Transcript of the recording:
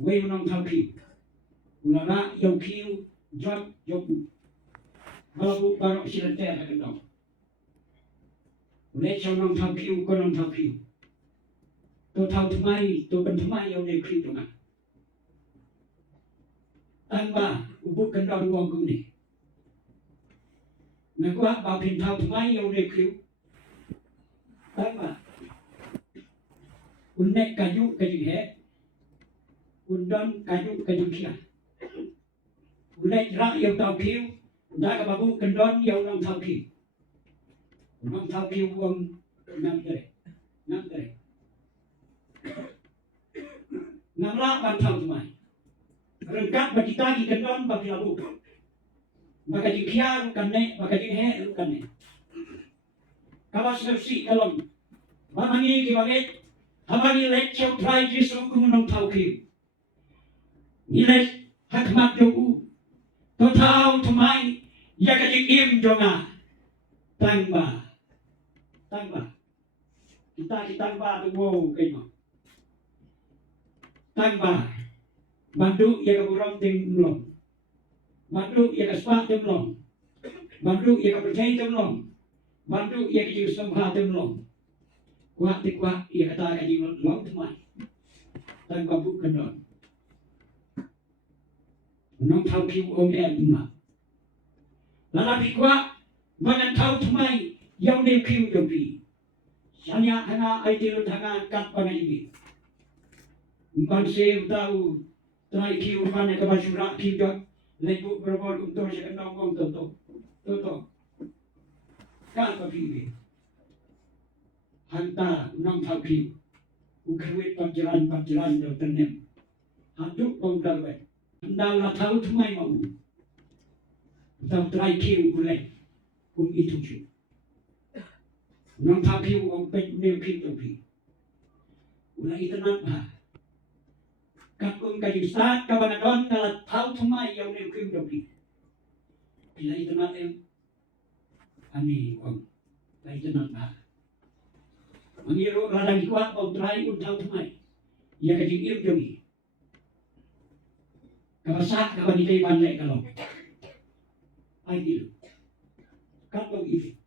Wei Nongthaw khiew. Ulala yau khiew jot yau baroh silate ada kendong. Ulai chau Nongthaw khiew ko Nongthaw khiew. To thau thmai to ben thmai yau ne khiew to na. Tamba ubuk kendong wong kum ni. Nak kuat ba pin thau thmai yau ne khiew. Tamba unnek kayu he. Undon kayu kia. Ulai rak yau tau khiew. Dah ke babu kendon yau Nongthaw khiew. Nongthaw khiew wong nam tere. Nam la ban thau thmai. Rengkat bagi kita kendon bagi labu. Bagi jingkia lu kan ne, bagi jinghe lu kan ne. Kalau selesai kalau bamangi ki baget, habagi let chau try jisu ku Nongthaw khiew. Nilai hakmat jogu. To thau thmai ya ka im jonga. Tangba. Kita tangba tu wow kena. Tangba. Bandu ya ka burong ting long. Bandu ya ka spa ting long. Bandu ya ka percaya ting long. Bandu ya ka jiu samha ting long. Kuat ya kata ka jiu long thmai. Tangba bu kendon. Nongthaw khiew om ma. Lala pikwa banan thau thmai yau ne khiew yau pi. Sanya khana ai ti lu thanga kat panai bi. Ban se tau trai khiew ban ka ba sura khiew jot le bu berbor kum to se kendong wong to. Kan pa pi bi. Hanta Nongthaw khiew. Ukhwet pamjalan do tenem. Hantuk bong dalwe. Ndau la thau thmai mau. Tau trai khiew ulai. Itu ju. Nongthaw khiew ong pet neu khiew to pi. Ulai tenat ba. Kapung kayu start ka banadon kala thau thmai yau neu khiew to pi. Ulai tenat em. Ani ong. Ulai tenat ba. Mangiro radang kuat ong trai thau thmai. Ya ka jing im jogi. Kabasak ka bani kay banlay kalau. Ay dilo. Kapag if